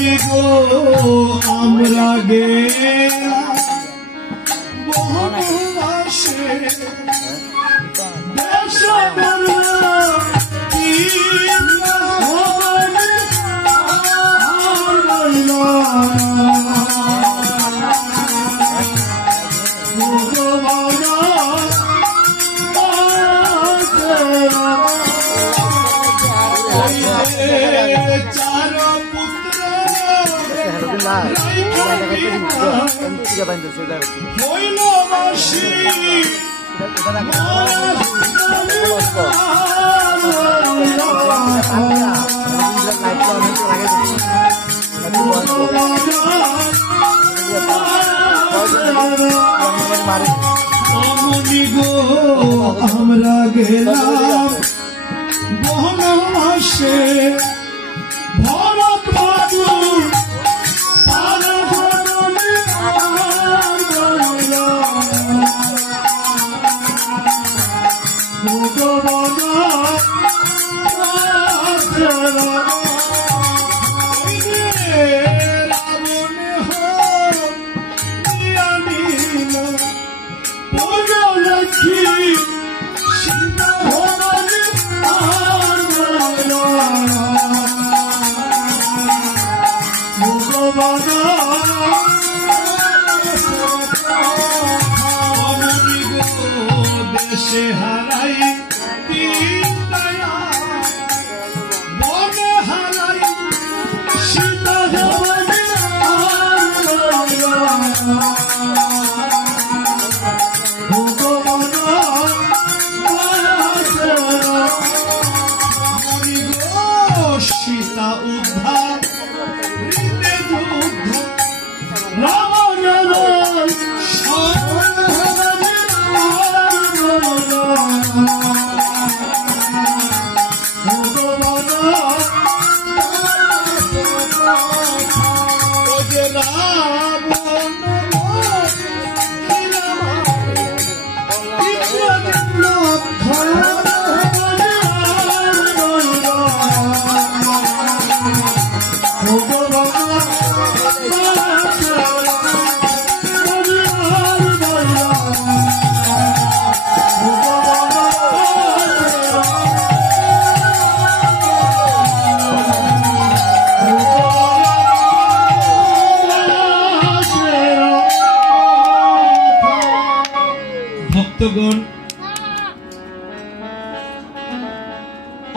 মনি গো আমরা গেলাম বনবাসে মনি গো আমরা গেলাম বনবাসে ভরত বাবুর দেশে হারাই বনে হারাই সীতা সীতা উদ্ধার ভক্তগণ,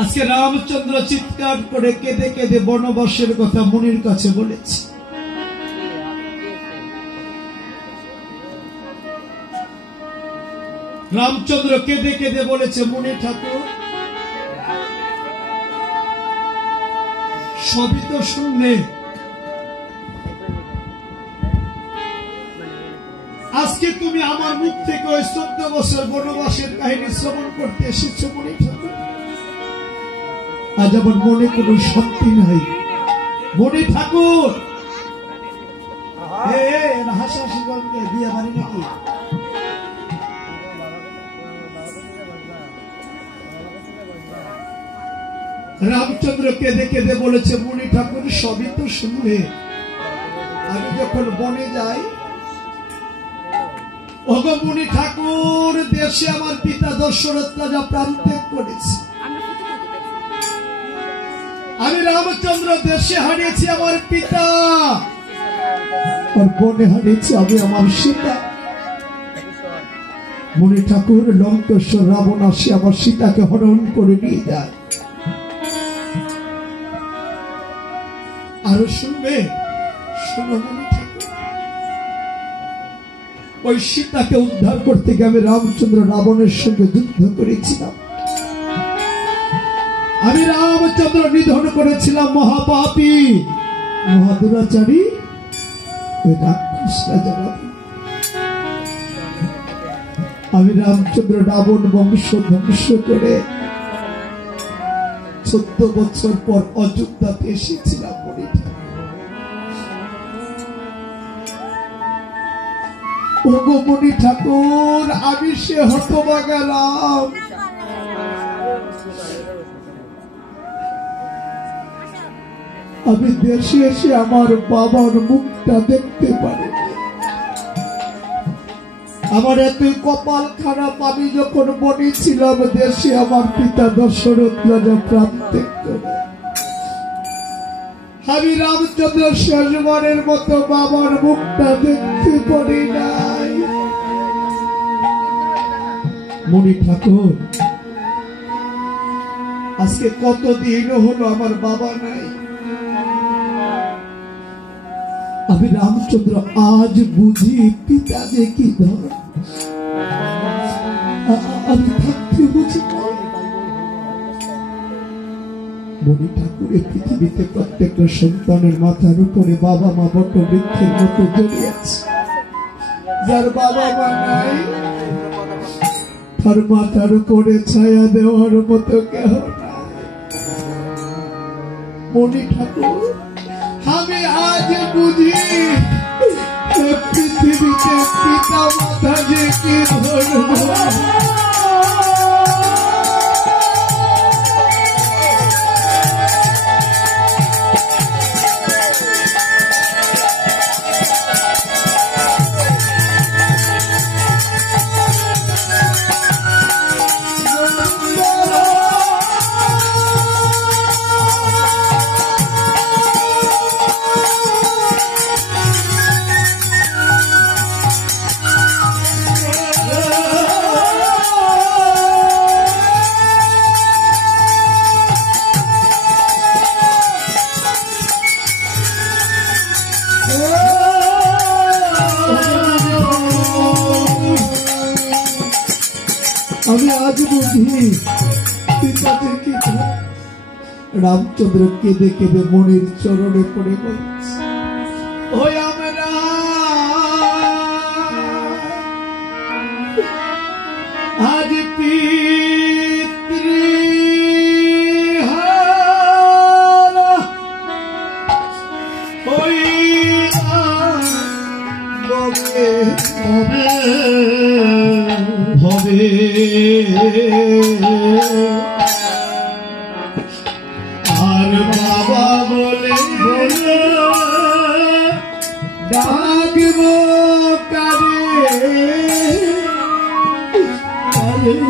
আজকে রামচন্দ্র চিৎকার করে কেঁদে কেঁদে বনবাসের কথা মুনির কাছে বলেছে। রামচন্দ্র কেঁদে কেঁদে বলেছে, মুনি ঠাকুর সবই তো শুনলে, আজকে তুমি আমার মুখ থেকে ওই 14 বছর বনবাসের কাহিনী শ্রবণ করতে এসেছো মুনি ঠাকুর। আজ আমার মনে কোনো শান্তি নাই মুনি ঠাকুর। হাসাহাসি করবে বিয়ে বাড়ি নাকি? রামচন্দ্র কেঁদে কেঁদে বলেছে, মুনি ঠাকুর সবই তো শুনলে, আমি যখন বনে যাই, ওগো মুনি ঠাকুর, দেশে আমার পিতা দশরথ রাজা প্রাণত্যাগ করেছে। আমি রামচন্দ্র দেশে হারিয়েছি আমার পিতা, আর বনে হারিয়েছি আমি আমার সীতা। মুনি ঠাকুর, লঙ্কেশ্বর রাবণ আসে আমার সীতাকে হরণ করে নিয়ে যায়। আরো শুনবে? শোনো মুনি ঠাকুর, ওই সীতাকে উদ্ধার করতে গিয়ে আমি রামচন্দ্র রাবণের সঙ্গে যুদ্ধ করেছিলাম। আমি রামচন্দ্র নিধন করেছিলাম মহাপাপী মহাদুরাচারী ওই রাক্ষস রাজা রাবণ। আমি রামচন্দ্র রাবণ বংশ ধ্বংস করে 14 বছর পর অযোধ্যাতে এসেছিলাম। ওগো মুনি ঠাকুর, আমি সে হতভাগা রাম। আমি দেশে এসে আমার বাবার মুখটা দেখতে পারি। আমার এত কপাল খারাপ, আমি যখন বনি ছিলাম দেশে আমার পিতা দশরথ রাজা প্রান্তিক করে আমি রামচন্দ্র শেষবারের মতো বাবার মুখটা দেখতে পারি নাই। মনি ঠাকুর, আজকে কতদিন হলো আমার বাবা নাই। আমি রামচন্দ্র আজ বুঝি পিতা যে কি ধর, আমি থাকতে বুঝি। মনি ঠাকুরের পৃথিবীতে প্রত্যেকটা সন্তানের মাথার উপরে বাবা মা বট বৃক্ষের মতো জড়িয়ে আছে। যার বাবা মা নাই তার মাথার উপরে ছায়া দেওয়ার মতো কেহ নাই। মনি ঠাকুর, আমি আজ বুঝি পৃথিবীতে পিতা মাতা যে কি ধরব। আমি আজ বুঝি পিতাদের কি। রামচন্দ্র কেঁদে কেঁদে মনির চরণে পড়ে বলছে, ওই আমরা আজ পিতৃহারা হইলাম, হবে হবে আর বাবা বলে ডাকব কারে আমরা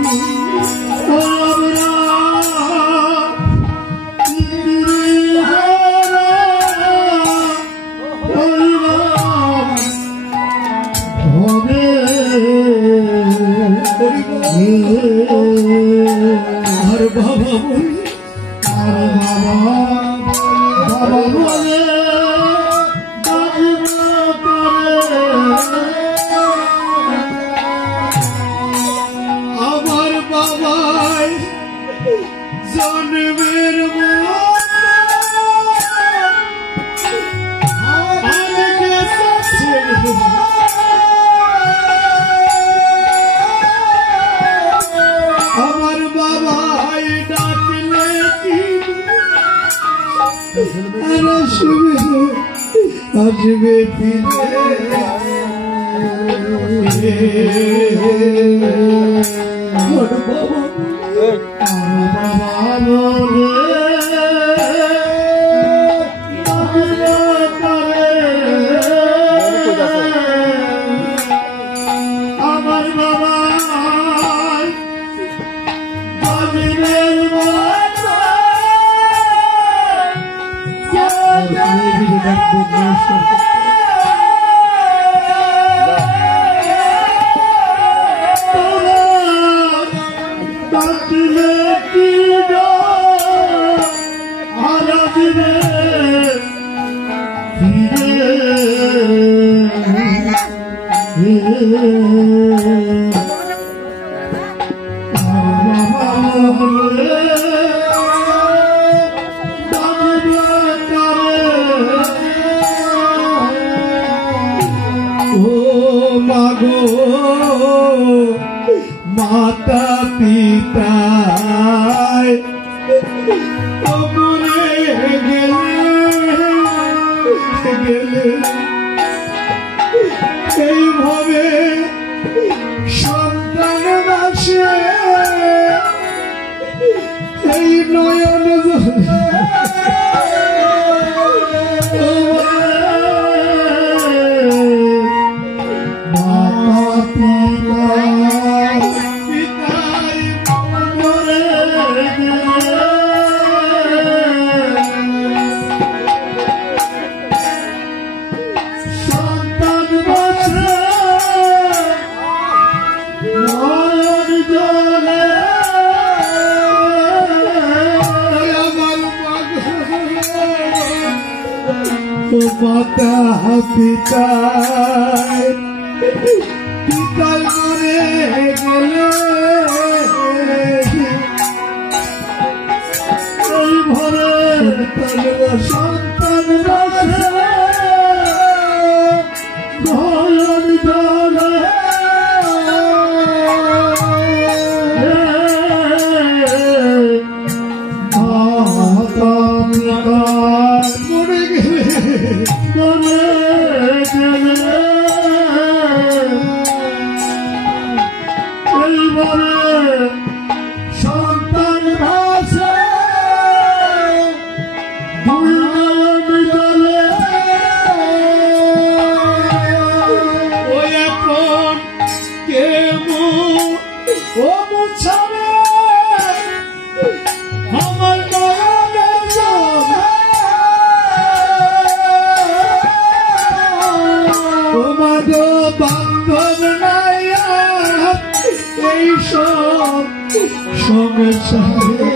আর বাবা বলে আমার বাবাই জন্মের আমার বাবাই ডাকলে কি আসবে ফিরে। আমার বাবা মাতা পিতা গেলে এইভাবে সন্তান বাসে এই নয়ন মাতা পিতায় পিতায় মরে গেলে এই ভরে সন্তান ভয়ন জলে মরে গেলে এইবারে সন্তান ভাষা দুর্নয়ন জলে ওই এখন কেমন ও মুছাবে আমার নয়নের জলে তোমার বান্ধব নাই এই সব সংসারে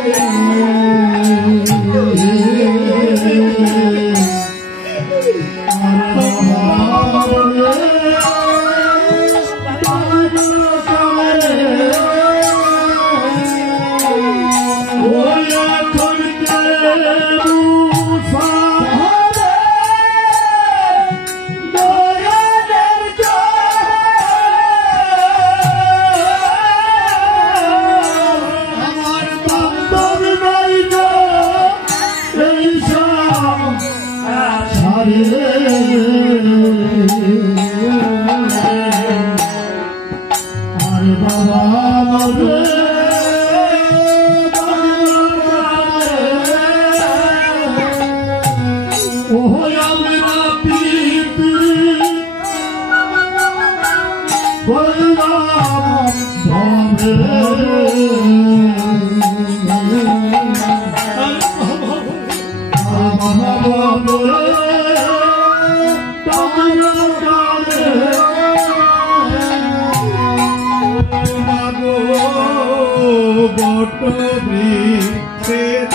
বট বৃক্ষের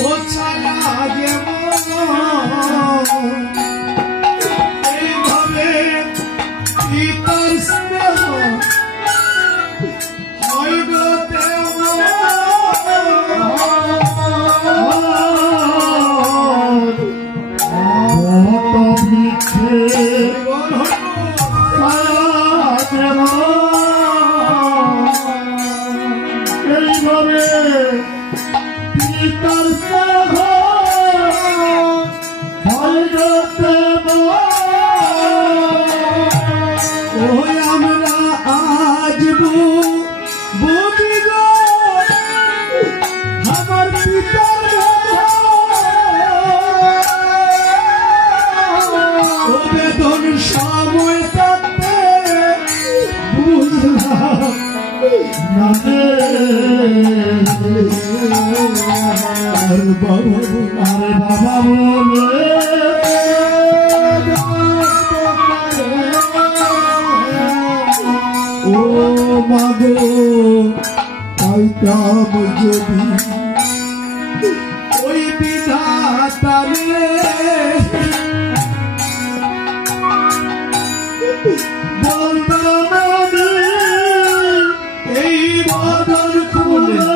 ও ছায়া যেমন এইভাবে পিতার স্নেহ হয় গো বট বৃক্ষের পিতার স্নেহ ওই আমরা আজ বুঝি গো আমার পিতার বেদন সময় থাকতে বুঝলাম বাবা বলে ও মাগো পাইতাম যদি ওই বিধাতারে বলতাম এই বদন খুলে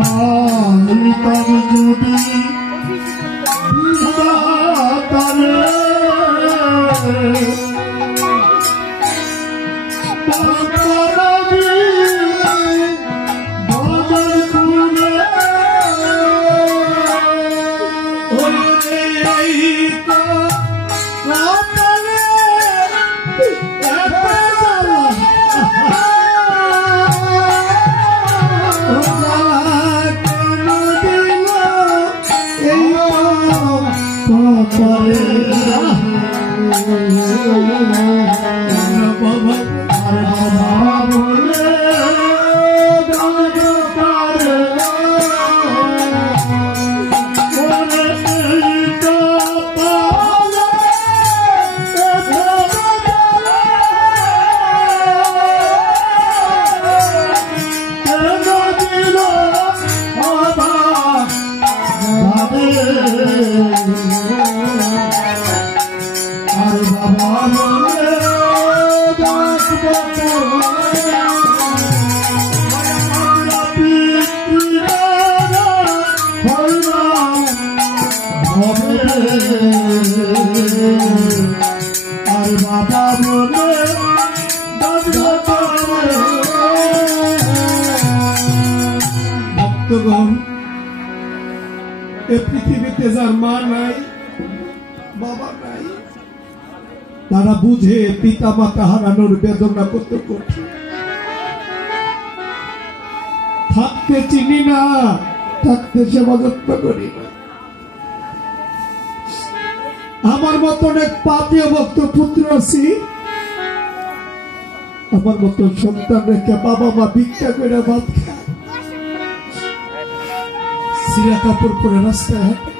পাইতাম যদি বিধাতারে ভক্তগণ, এ পৃথিবীতে যার মা নাই, বাবা নাই, তারা বুঝে পিতা মাতা হারানোর বেদনা কত কঠিন। থাকতে চিনি না, থাকতে সেবা যত্ন করি না। আমার মতো অনেক পাপীয় ভক্ত পুত্র আছি, আমার মতো সন্তান রেখে বাবা মা ভিক্ষা করে ভাত খায়, সিরা কাপড় পরে রাস্তায় হাঁটে।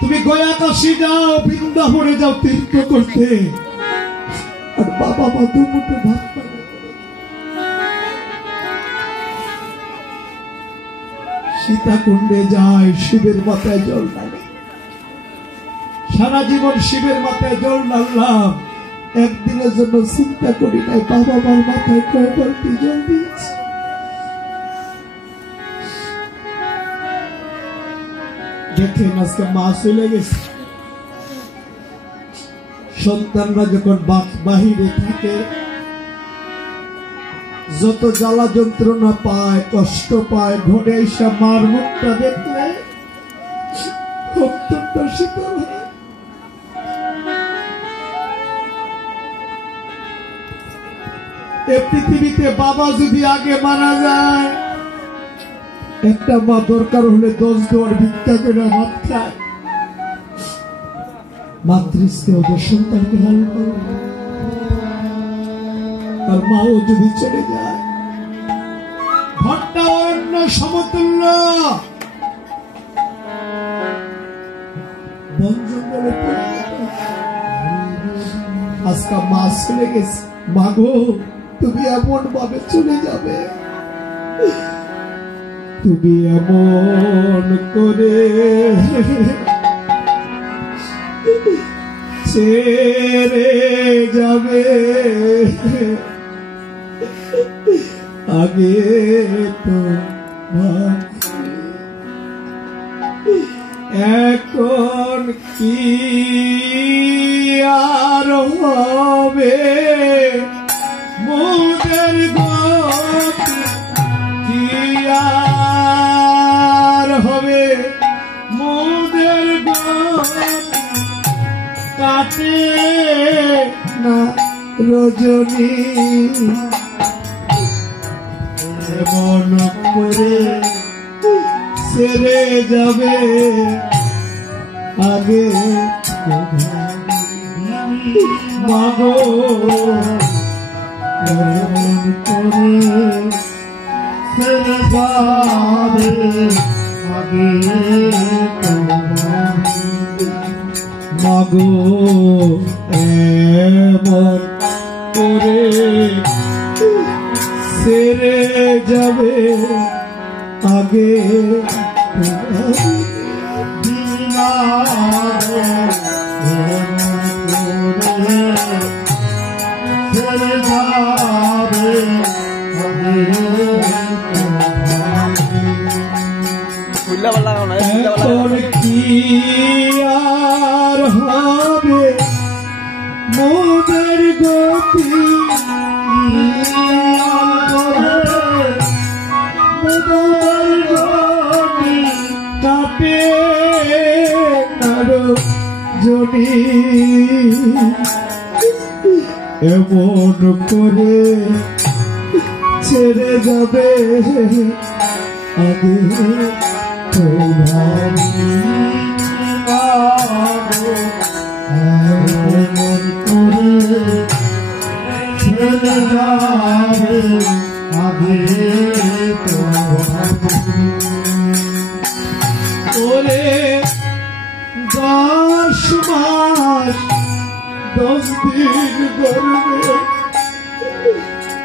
তুমি গয়া কাশী যাও, বৃন্দাবনে যাও তীর্থ করতে, আর বাবা মা দুমুঠো ভাত পায়। সীতাকুণ্ডে যায়, শিবের মাথায় জল ঢালে। সারা জীবন শিবের মাথায় জল ঢাললাম, একদিনের জন্য চিন্তা করি নাই বাবা মার মাথায় কয় বালতি জল দিয়েছে। দেখেন আজকে মা চলে গেছে, সন্তানরা যখন বাহিরে থাকে যত জ্বালা যন্ত্রণা পায়, কষ্ট পায়, ঘরে এসে মার মুখটা দেখলে অত্যন্ত শীতল হয়। এ পৃথিবীতে বাবা যদি আগে মারা যায়, একটা মা দরকার হলে 10 দুয়ার ভিক্ষা করে ভাত খায়, মাতৃস্নেহ ওদের সন্তানকে লালন করে। আর মাও যদি চলে যায়, ভট্টা অরণ্য সমতুল্য বন জঙ্গলে পড়ে যাবে। আজকে মা চলে গেছে, মাগো তুমি এমন ভাবে চলে যাবে, তুমি এমন করে ছেড়ে যাবে, আগে তো এখন কি আর হবে মোদের গতি, কি আর হবে মোদের গতি, কাটে না রজনী, এমন করে ছেড়ে যাবে, আগে মাগো এমন করে ছেড়ে যাবে, আগে মাগো এমন করে ছেড়ে যাবে, আগে ছেড়ে যাবে, এখন কি আর হবে মোদের গতি, কাটে আরো যদি এমন করে ছেড়ে যাবে, আগে এমন করে ছেড়ে যাবে, আগে ওরে 10 মাস 10 দিন গর্বে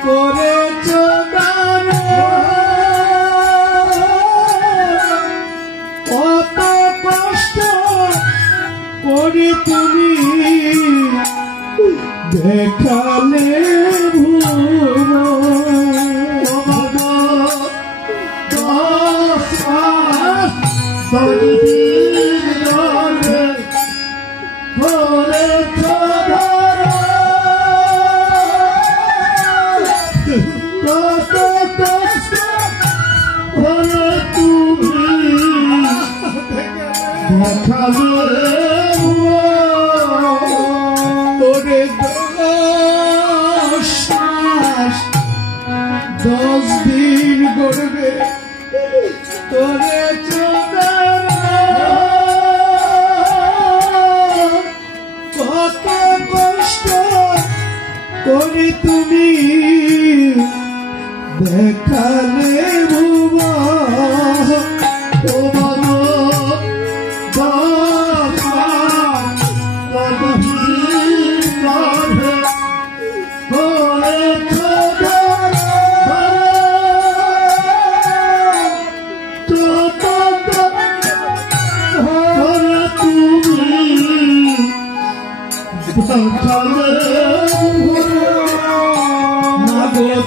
করেছ দান, কত কষ্ট করে তুমি দেখালে ভুল, 10 মাস 10 দিন গর্বে করেছ দান, দেখালে তোরে 10 দিন গড়বে তোরে কত কষ্ট করে তুমি দেখালে ভুবা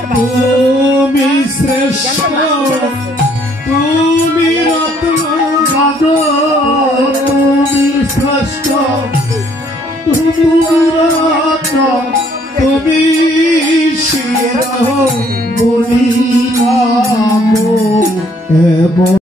তুমি শ্রেষ্ঠ তুমি রত্ন তুমি শ্রেষ্ঠ তুমি